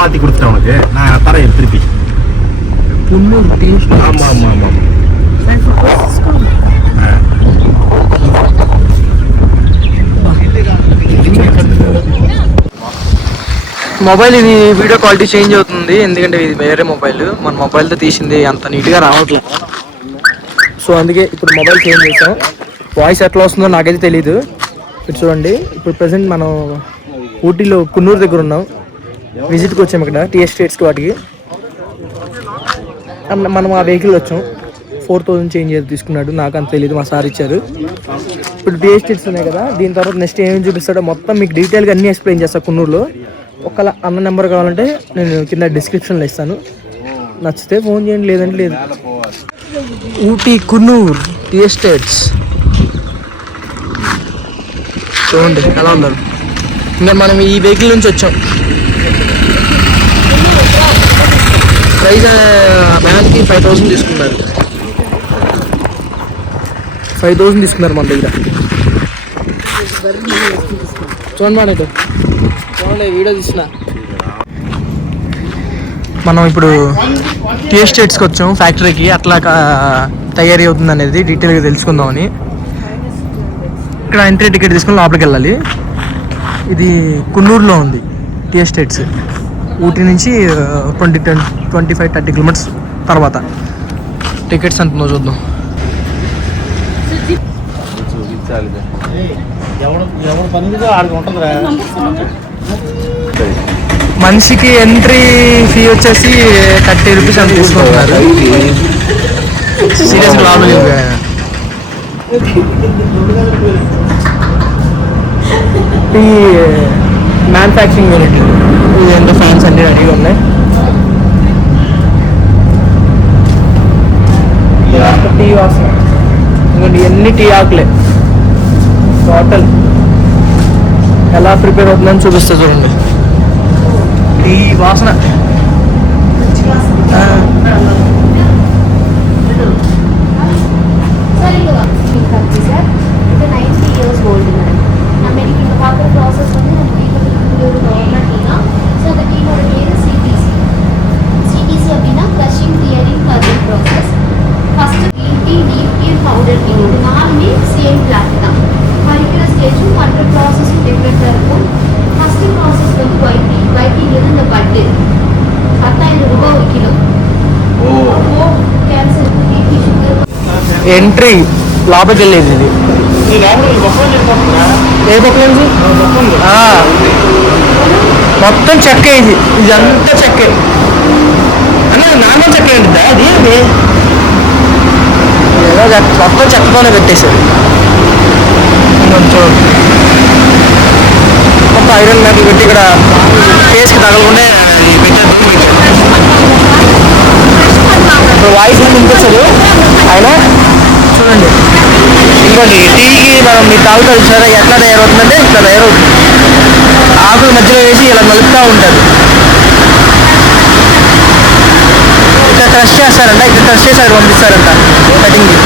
மாற்றி கொடுத்துட்டேன் உனக்கு. நான் தரேன் திருப்பி. Coonoor tea estates. ஆமாம் ஆமாம் ஆமாம். మొబైల్ ఇది వీడియో క్వాలిటీ చేంజ్ అవుతుంది ఎందుకంటే ఇది వేరే మొబైల్. మన మొబైల్తో తీసింది అంత నీట్గా రావట్లేదు. సో అందుకే ఇప్పుడు మొబైల్ చేంజ్ చేసాం. వాయిస్ ఎట్లా వస్తుందో నాకైతే తెలీదు. ఇప్పుడు చూడండి, ఇప్పుడు ప్రజెంట్ మనం ఊటీలో కున్నూరు దగ్గర ఉన్నాం. విజిట్కి వచ్చాము ఇక్కడ టీ ఎస్టేట్స్కి వాటికి. మనం ఆ వెహికల్ వచ్చాం. 4000 చేంజ్ చేసి తీసుకున్నాడు, నాకు అంత తెలియదు, మా సార్ ఇచ్చారు. ఇప్పుడు టీ ఎస్టేట్స్ ఉన్నాయి కదా, దీని తర్వాత నెక్స్ట్ ఏం చూపిస్తాడో మొత్తం మీకు డీటెయిల్గా అన్నీ ఎక్స్ప్లెయిన్ చేస్తాను కున్నూరులో. ఒకవేళ అన్న నెంబర్ కావాలంటే నేను కింద డిస్క్రిప్షన్లో ఇస్తాను, నచ్చితే ఫోన్ చేయండి, లేదంటే లేదు. ఊటీ కున్నూర్ టీ ఎస్టేట్స్ చూడండి ఎలా ఉన్నారు. ఇంకా మనం ఈ వెహికల్ నుంచి వచ్చాం. ప్రైస్ వ్యాన్కి 5000 తీసుకున్నారు. 5000 తీసుకున్నారు మన దగ్గర. చూడండి మాట చూడండి, వీడియో తీసిన. మనం ఇప్పుడు టీ ఎస్టేట్స్కి వచ్చాం, ఫ్యాక్టరీకి అట్లా తయారీ అవుతుంది అనేది డీటెయిల్గా తెలుసుకుందామని. ఇక్కడ ఎంట్రీ టికెట్ తీసుకుని లోపలికి వెళ్ళాలి. ఇది కున్నూరులో ఉంది టీ ఎస్టేట్స్. ఊటీ నుంచి 25-30 కిలోమీటర్స్ తర్వాత. టికెట్స్ అంటుందో చూద్దాం. మనిషికి ఎంట్రీ ఫీ వచ్చేసి 30 రూపీస్ అని తీసుకుంటున్నారు. సీరియస్గా లాభం లేదు. Tea manufacturing unit. ఇది ఎంత ఫ్యాన్స్ అన్ని రెడీగా ఉన్నాయి. టీ వాసన ఇంకోటి ఎన్ని టీ ఆకులే. టోటల్ ఎలా ప్రిపేర్ అవుతుందని చూపిస్తా చూడండి. టీ వాసన ఎంట్రీ లోపలికి వెళ్ళేది. ఇది ఏ పక్కన మొత్తం చెక్క. ఇది ఇదంతా చెక్కే అన్నది. నార్మల్ చెక్క ఏంటిదా అది? ఏదో మొత్తం చెక్కతోనే పెట్టేశారు. చూడండి, మొత్తం ఐరన్ మ్యాట్లు పెట్టి ఇక్కడ ఫేస్కి తగలకుండా పెట్టారు. ఇప్పుడు వాయిస్ ఏమి వినిపిస్తుంది అయినా చూడండి. ఇంకోటి టీకి మనం మీరు తాగుతారు సరే ఎట్లా తయారవుతుందంటే ఇట్లా తయారవుతుంది. ఆకుల మధ్యలో వేసి ఇలా నలుపుతూ ఉంటారు. ఇక్కడ క్రష్ చేస్తారంట, ఇక్కడ క్రష్ చేసి అక్కడ పంపిస్తారంట కటింగ్కి.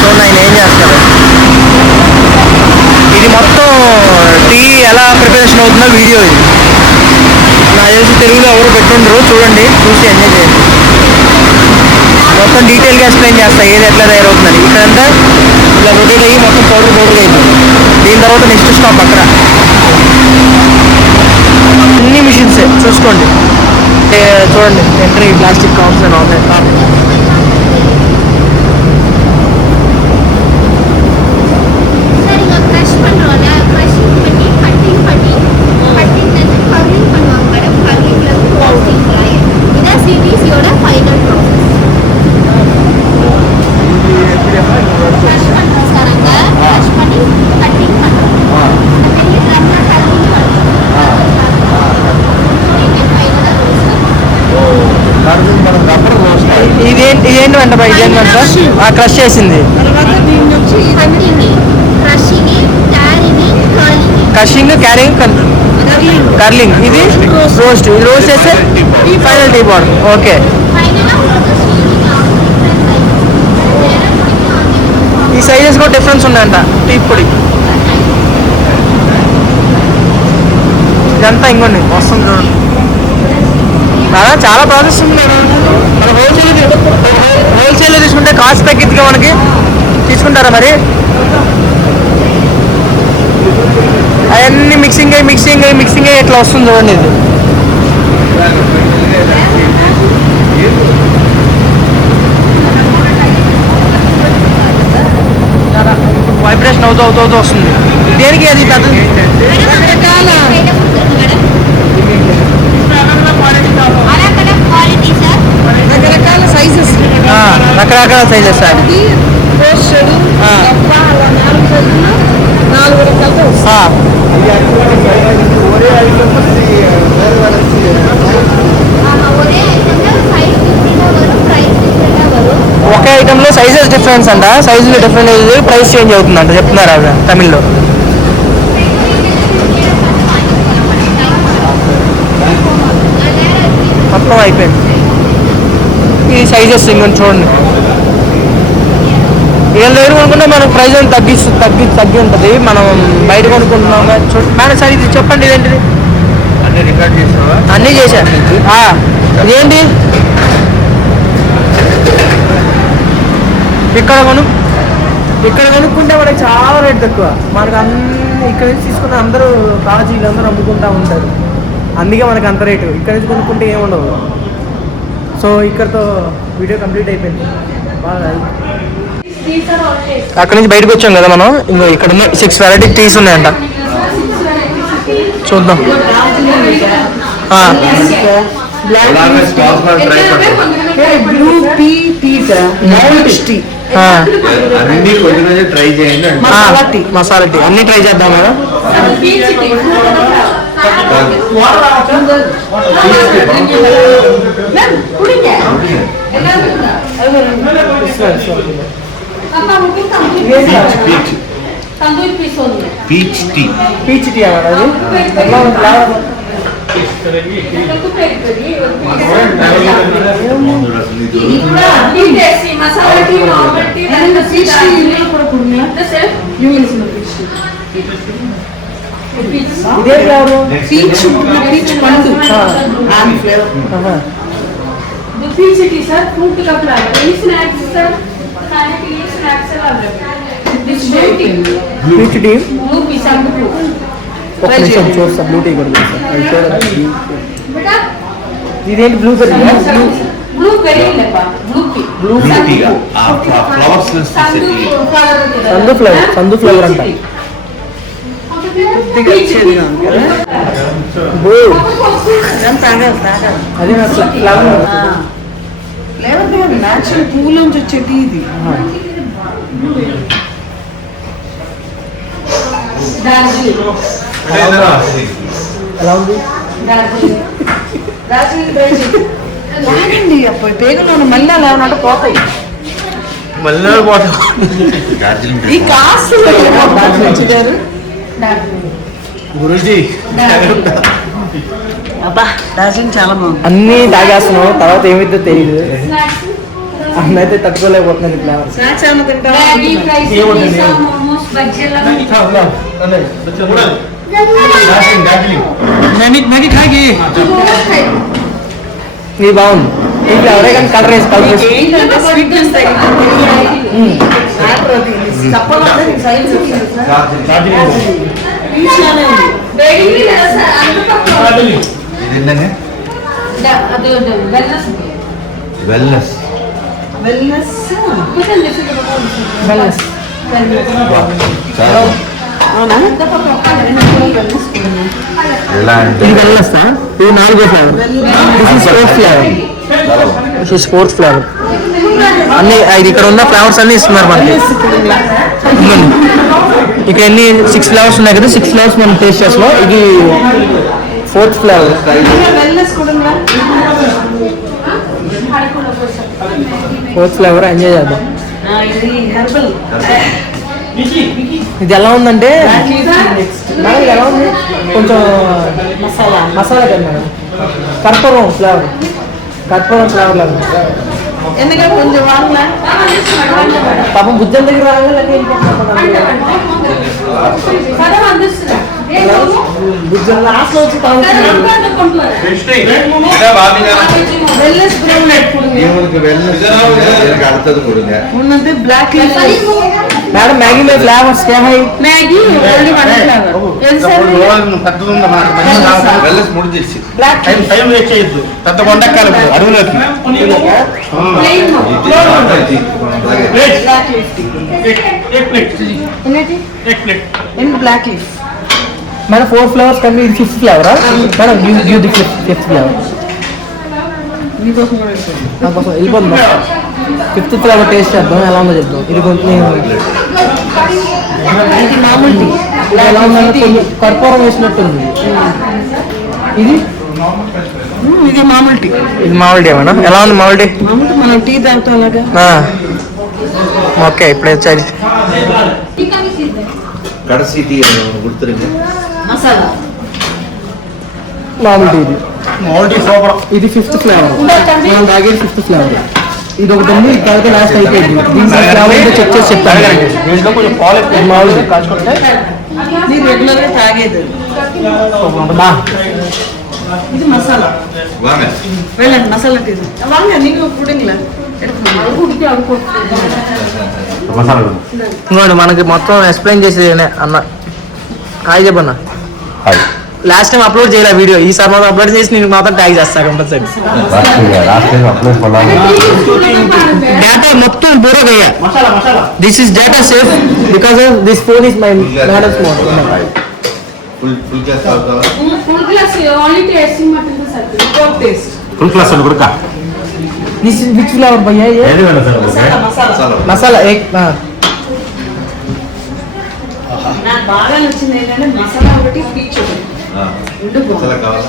చూడండి ఆయన ఏం చేస్తారు. ఇది మొత్తం టీ ఎలా ప్రిపరేషన్ అవుతుందో వీడియో. ఇది నాకు తెలిసి తెలుగులో ఎవరు పెట్టుండ్రు, చూడండి, చూసి ఎంజాయ్ చేయండి. మొత్తం డీటెయిల్గా ఎక్స్ప్లెయిన్ చేస్తా ఏది ఎట్లా తయారవుతుందని. ఇక్కడంతా ఇలా రొటేట్ అయ్యి మొత్తం పౌడర్ అయిపోయింది. దీని తర్వాత నెక్స్ట్ స్టాప్ అక్కడ. అన్ని మిషన్సే చూసుకోండి. చూడండి ఎంట్రీ ప్లాస్టిక్ కవర్స్ అని ఉన్నాయి. ఇదేంటి వెంట ఇదేంటంట క్రష్ చేసింది. Crushing, carrying, curling. ఇది రోస్ట్. ఇది రోస్ట్ చేస్తే ఫైనల్ టీ పౌడర్. ఓకే, ఈ సైజెస్ కూడా డిఫరెన్స్ ఉన్నాయంట టీ పొడి. అంతా ఇంకోండి వస్తుంది చూడండి మేడం. చాలా ప్రాసెస్ ఉంది మేడం. మన హోల్సేల్ తీసుకుంటే కాస్ట్ తగ్గిద్దిగా మనకి. తీసుకుంటారా మరి? అవన్నీ మిక్సింగ్ అయ్యి ఇట్లా వస్తుంది చూడండి. ఇది వైబ్రేషన్ అవుతూ వస్తుంది. దేనికి అది పెద్ద రకరకాల సైజెస్ సార్. 4 రకాలు. ఒకే ఐటెంలో సైజెస్ డిఫరెన్స్ అంట. సైజులు డిఫరెంట్ అయితే ప్రైస్ చేంజ్ అవుతుందంట చెప్తున్నారు అవి తమిళ్లో. మొత్తం అయిపోయింది. ఈ సైజెస్ ఇంకొంచెం చూడండి. వీళ్ళ దగ్గర కొనుక్కుంటే మనకు ప్రైస్ అని తగ్గి ఉంటుంది. మనం బయట కొనుక్కుంటున్నాం చూడండి మేడం. సార్ ఇది చెప్పండి, ఇదేంటిది? అన్నీ చేశా. ఇదేంటి? ఇక్కడ కొనుక్కుంటే మనకి చాలా రేట్ తక్కువ. మనకు ఇక్కడ నుంచి తీసుకున్న అందరూ కాలేజీలు అందరూ అమ్ముకుంటూ ఉంటారు. అందుకే మనకు అంత రేటు. ఇక్కడ నుంచి కొనుక్కుంటే ఏముండవు. సో ఇక్కడతో వీడియో కంప్లీట్ అయిపోయింది. బాగా అక్కడ నుంచి బయటకు వచ్చాం కదా మనం. ఇంకో ఇక్కడ 6 వెరైటీ టీస్ ఉన్నాయంట. చూద్దాం. మసాలా టీ అన్ని ట్రై చేద్దాం మేడం. పీచ్ టీ ఇదే ఫ్లేవర్. పీచ్ పండు पीच टी सर फ्रूट का फ्लेवर ये स्नैक्स सर खाने के लिए snacks this blue tea peach tea. Blue pea sir ఒక నిమిషం చూస్తా. బ్లూ టీ కూడా बेटा ఇదేంటి? బ్లూబెర్రీ. ब्लू बेरी लेपा ब्लू టీ ఫ్లవర్స్ సందు ఫ్లేవర్ అంట. అది ఫ్లేవర్ న్యాచురల్ పూలోంచి వచ్చే టీ ఇది. ఎలా ఉంది? లాగండి అప్పుడు పేగలోని మళ్ళీ అలా ఉన్నట్టు పోతాయి. మళ్ళీ పోతాం. ఈ కాస్ట్ గురూజీ అబ్బా డార్జిలింగ్ చాలా బాగుంది. అన్నీ తాగేస్తున్నాం. తర్వాత ఏమిద్దో తెలియదు. అన్నైతే తట్టుకోలేకపోతున్నాను ఫ్లేవర్. స్నాక్స్ ఏమన్నా తింటావా? मैगी फ्राइज पिज्जा मोमोस बज्जियाला మ్యాగీ ఖాగి. ఇది బాగుంది. ఈ ఫ్లేవరే కానీ కలర్ వేసి ఏంటంటే స్వీట్నెస్ बेरी सर अंदर ఇదేంటండి? అది వెల్నెస్ వెల్నెస్ వెల్నెస్ కుదన్ చేసి వెల్నెస్. చాలా అవునా? ఎలా అంటే ఇది వెల్నెస్. ఇది 4వ flavour. This is 4th flavour. This is 4th flavour. అన్ని ఇది ఇక్కడ ఉన్న ఫ్లేవర్స్ అన్ని ఇస్తున్నారు మనకి. ఇక్కడ ఎన్ని 6 ఫ్లేవర్స్ ఉన్నాయి కదా. 6 ఫ్లేవర్స్ మనం టేస్ట్ చేస్తున్నాం. ఇది 4th ఫ్లేవర్. వెల్నెస్ కూడా 4th ఫ్లేవర్ ఎంజాయ్ చేద్దాం. ఇది హెర్బల్ ఇది ఎలా ఉందంటే మేడం ఇది ఎలా ఉంది? కొంచెం మసాలా కదా మేడం. కర్పూరం ఫ్లేవర్ లాగా. ఎందుకంటే కొంచెం వాళ్ళ పాపం బుద్ధం దగ్గర రాగానే సరే అందిస్తున్నా లాస్ట్ లో వచ్చి తాగుతుంది వెల్నెస్ బ్రౌన్ இவங்களுக்கு வெள்ளம் அடுத்தது கொடுங்க ఉన్నది బ్లాక్ మేడం మ్యాగీ మే ఫ్లేవర్స్ క్యా హై మ్యాగీ ఓన్లీ వన్ ఫ్లేవర్ வெள்ளஸ் முடிஞ்சிருச்சு బ్లాక్ టైం వేస్ట్ చేయొద్దు పెద్ద కొండక్కాలి అడవులోకి and black leaf madam 4 flavours కమ్మి ఇది 5th ఫ్లేవరా madam give the 5th flavour మీకోసం కూడా వేసుకోండి. నాకోసం వెళ్ళిపోతుంది 5th ఫ్లేవర్ టేస్ట్ చేద్దాం ఎలా ఉందో చెప్దాం ఇది కొంచెం ఇది మామూలు టీ ఎలా ఉందంటే కొంచెం కర్పూరం వేసినట్టుంది ఇది ఇది మామూలు టీ ఇది మామిడి మేడం ఎలా ఉంది మామిడి మామూలు మనం టీ తాగుతాం అలాగా ఓకే ఇప్పుడే వచ్చాయి கடைசி டீ கொடுத்துருங்க మసాలా మామిడి ఇది మామిడి సూపర్. ఇది 5th ఫ్లేవర్ మనం తాగేది 5th ఫ్లేవర్ ఇది ఒకటి ఉంది ఇది తాగితే లాస్ట్ అయిపోయింది దీని ఫ్లేవర్ ఏంటో చెక్ చేసి చెప్తాను దీంట్లో కొంచెం పాలు ఎక్కువ మామిడి కాచుకుంటే ఇది రెగ్యులర్ గా తాగేది బా ఇది మసాలా வாங்க వెళ్ళండి మసాలా టీ వాంగ నీకు పుడింగ్లా మసాలా ఇంకోండి మనకి మొత్తం ఎక్స్ప్లెయిన్ చేసేది అన్న హాయ్ చెప్పన్న హాయ్ లాస్ట్ టైం అప్లోడ్ చేయలే వీడియో ఈసారి మాత్రం అప్లోడ్ చేసి నేను మాత్రం ట్యాగ్ చేస్తాను కంపల్సరీ లాస్ట్ టైం అప్లోడ్ కొనాలి డేటా మొత్తం పూరా గయ్యా masala masala this is data safe because this phone is my madam's phone full glass అవుతావా full glass only tasting mutton sir taste full class అని కొడుక దిస్ ఇస్ విచ్ ఫ్లేవర్ భయ్యా ये ఏది వేణ సార్ మసాలా మసాలా एक నాకు బాగా నచ్చింది ఏంటంటే మసాలా ఒకటి పీచ్ ఒకటి మసాలా కావాలా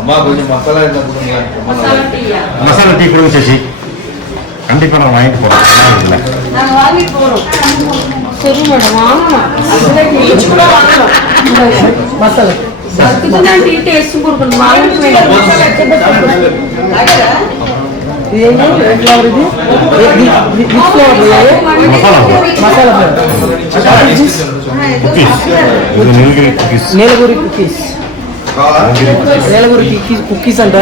అమ్మా కొంచెం మసాలా ఎంత கொடுங்க మసాలా టీయా మసాలా టీ కూడా వచ్చేసి கண்டிப்பா நான் வாங்கிட்டு போறேன் నాకు వాగి పోరు సరే మేడం వాంగమా అసలే పీచ్ కూడా వాంగమా మసాలా దక్కుతుందా టీ టేస్ట్ కొడుకుని వాంగమే తాగరా ఇది ఏంటి ఏ ఫ్లేవర్ ఇది విచ్ ఫ్లేవర్ భయ్యా మసాలా మసాలా ఫ్లేవర్ కుకీస్ ఇది Nilgiri cookies Nilgiri cookies Nilgiri cookies అంట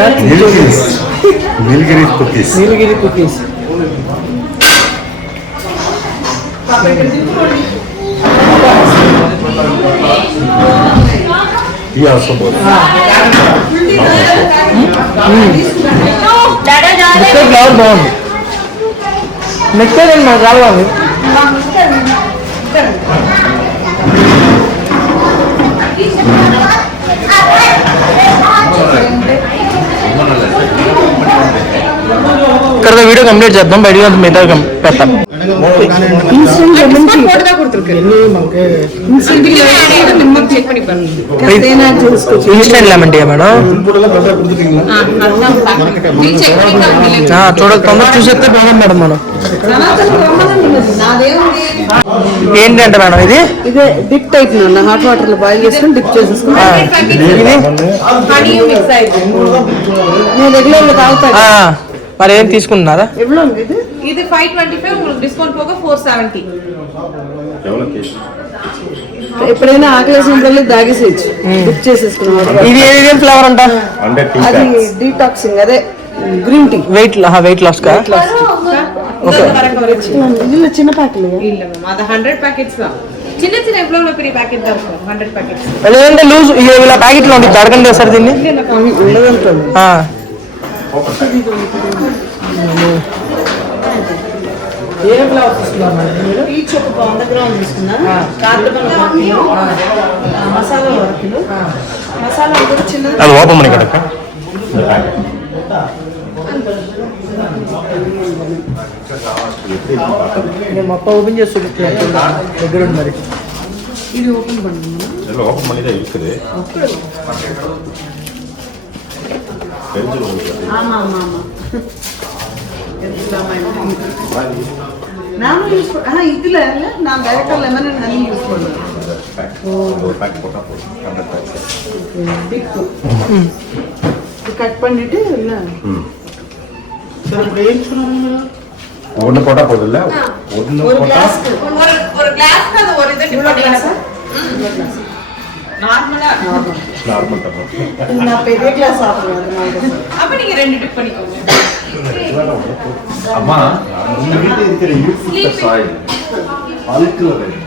Nilgiri cookies Nilgiri cookies tea also both mixer flavour బాగుంది మిక్సర్ ఏంటి మనకు రావాలి ఇక్కడ వీడియో కంప్లీట్ చేద్దాం బయట మిగతా పెడతాం இன்ஸ்டன்ட் லெமன் டீ போட்டு தான் கொடுத்துருக்கேன் இன்ஸ்டன்ட் டீ நிம்மதி செக் பண்ணி பாருங்க தேனா juice instant lemon tea madam చూడక తొందర చూసేస్తే బాగుంది మేడం మనం ఏంటంటే మేడం ఇది ఇదే డిప్ టైప్ నాన్న హాట్ వాటర్ లో బాయిల్ చేసుకొని డిప్ చేసేసుకుని ఇది హనీ మిక్స్ అయితే నేను రెగ్యులర్ గా తాగుతా మరి ఏం తీసుకుంటున్నారా ఎవ్వలో ఉంది ఇది இது 525 உங்களுக்கு டிஸ்கவுண்ட் போக 470 ఎప్పుడైనా ఆకలేసినప్పుడు తాగేసేయచ్చు డిప్ చేసేసుకున్నాం ఇది ఏం ఫ్లేవర్ అంట అది డీటాక్సింగ్ అదే గ్రీన్ టీ వెయిట్ లాస్ కా இது வர கவரேஜ் ఇందులో చిన్న ప్యాకెట్ இல்ல மேம் அது 100 பாக்கெட்ஸ் தான் சின்ன சின்ன எவ்வளவு பெரிய பாக்கெட் தான் இருக்கும் 100 பாக்கெட்ஸ் లేదంటే లూజ్ ఇలా ప్యాకెట్లో ఉంటుంది అడగండి సార్ దీన్ని ఉండదంటుంది ఏ ఫ్లేవర్ తీసుకున్నారు మేడం మీరు పీచ్ ఒక 100 గ్రాములు తీసుకున్నా కార్డమన్ 1 కిలో మసాలా 1 కిలో మసాలా కూడా చిన్నది అది ఓపెన్ మని కడక నేను మొత్తం ఓపెన్ చేసి చూపిస్తున్నాను దగ్గర ఉంది మరి ఇది ఓపెన్ பண்ணுங்க ಎಲ್ಲ ಓಪನ್ ಮಾಡಿದ್ರೆ ಇರ್ತದೆ ஆமா ஆமா ஆமா நானும் யூஸ் இதுல இல்ல நான் டைரக்டா லெமன் அண்ட் ஹனி யூஸ் பண்ணுவேன் கட் பண்ணிட்டு இல்ல ஒன்று போட்டால் போதும் இல்லை ஒன்று ஒரு போட்டால் கிளாஸ் ஒரு கிளாஸ்க்கு அது ஒரு இது டிப் பண்ணிக்கலாம் சார் நார்மலா நார்மல் டப்பா நான் பெரிய கிளாஸ் சாப்பிடுவேன். அப்ப நீங்க 2 டிப் பண்ணிக்கோங்க. அம்மா உங்க வீட்டு இருக்கிற யூஸ் சாயில் அழுக்குல வேணும்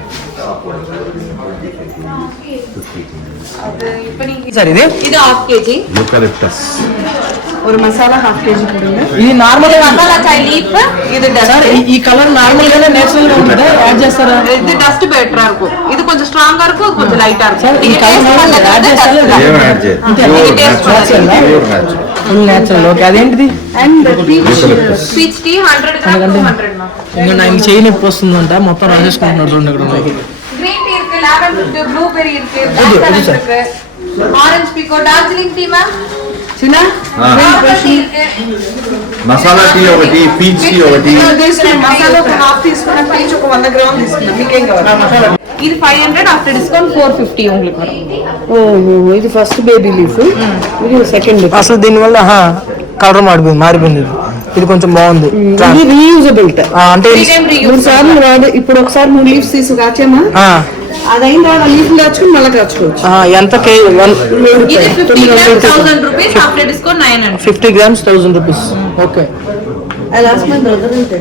அது இப்ப நீங்க சார் இது இது 1/2 kg. யூக்கலிப்டஸ் ஒரு மசாலா 1/2 kg கொடுங்க. ఇది నార్మల్ மசாலா சாய் லீஃப் இது సార్ டஸ்ட். ఈ కలర్ నార్మల్ గానే నేచురల్ గా ఉంటుందా యాడ్ చేస్తారా இது డస్ట్ బెటరా இருக்கும். இது கொஞ்சம் ஸ்ட்ராங்கா இருக்கும், அது கொஞ்சம் லைட்டா సార్ இருக்கும். ఈ நீங்க కలర్ taste యాడ్ பண்ணது చేస్తారా dust தான். ఏం యాడ్ చేయాలి అంతే, ప్యూర్ ఇది taste న్యాచురల్ பண்ணது. Pure natural full natural okay అదేంటిది and peach eucalyptus Peach tea 100 gram 200 మా. ఇంకా నాకు చేయి నొప్పి వస్తుందంట మొత్తం రాసేసుకుంటున్నాడు చూడండి ఇక్కడ ఉన్నాయి. Green tea இருக்கு, lavender இருக்கு, blueberry இருக்கு, இது, black இது currant இருக்கு, orange pekoe, darjeeling tea ma'am. చిన్న Normal tea இருக்கு. మసాలా టీ ఒకటి పీచ్ టీ ఒకటి మసాలా ఒక 1/2 తీసుకున్నా, పీచ్ ఒక 100 గ్రాములు తీసుకున్నా. మీకేం కావాలి? இது 500 after discount 450 உங்களுக்கு வரும். ఓహో, ఇది ఫస్ట్ బేబీ లీఫ్, ఇది సెకండ్. అసలు దీనివల్ల కలర్ మారిపోయింది ఇది. ఇది కొంచెం బాగుంది ఇది రీయూజబుల్. అంటే 3 time reuse. 3 సార్లు వాడు ఇప్పుడు ఒకసారి 3 లీవ్స్ తీసి కాచామా, ఆ, అదైన తర్వాత లీఫ్ కాచుకుని మళ్ళీ కాచుకోవచ్చు. ఎంత కేజీ ఇది 50 grams 1000 rupees after discount 900. 50 grams 1000 rupees okay. అది లాస్ట్ మంత్ వదలండి.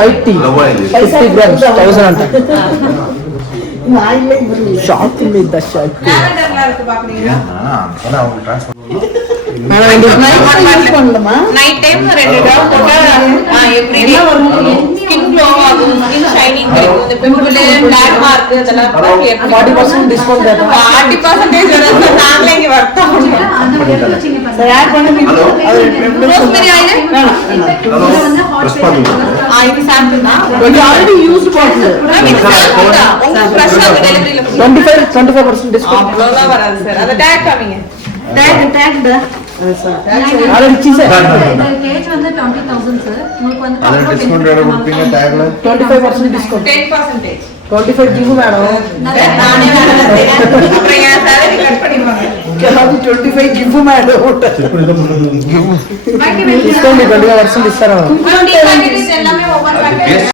వైట్ టీ 50 grams 1000 అంట. షాక్ ఉంది దశ. Lavender ல இருக்கு பாக்குறீங்களா? அவங்க டிரான்ஸ்ஃபர் మేడం ఏంటి நைட் டைம் 2 டிராப் போட்டா எவ்ரி டே ஸ்கின் க்ளோ ஆகும், ஸ்கின் ஷைனிங் கிடைக்கும். இந்த பிம்பிள், பிளாக் மார்க் அதெல்லாம் 40% டிஸ்கவுண்ட் தான். 40% வரும். நாங்களே இங்க வர்க் பண்ணுவோம். ரோஸ்மெரி ஆயில் ప్రెస్ పాలు இது சாம்பிள் தான். Already used bottle. இது சாம்பிள் தான். உங்களுக்கு ஃப்ரெஷ்ஷா டெலிவரியில 25% డిస్కౌంట్ அவ்வளோலாம் வராது சார். அதை டேக் காமிங்க. ఆల్రెడీ ఇచ్చేసారు. கேஜ் வந்து 20,000 சார். உங்களுக்கு வந்து అదే డిస్కౌంట్ ఎక్కడ కొడుతుందో ట్యాగ్ లో 25% డిస్కౌంట్. 10%. 25 give madam. நானே வேலை அப்புறம் என் சேலரி கட் பண்ணிடுவாங்க. 25 గివ్ మేడం. డిస్కౌంట్ 25% ఇస్తారా? எல்லாமே ஓபன் பேக்கேஜ்.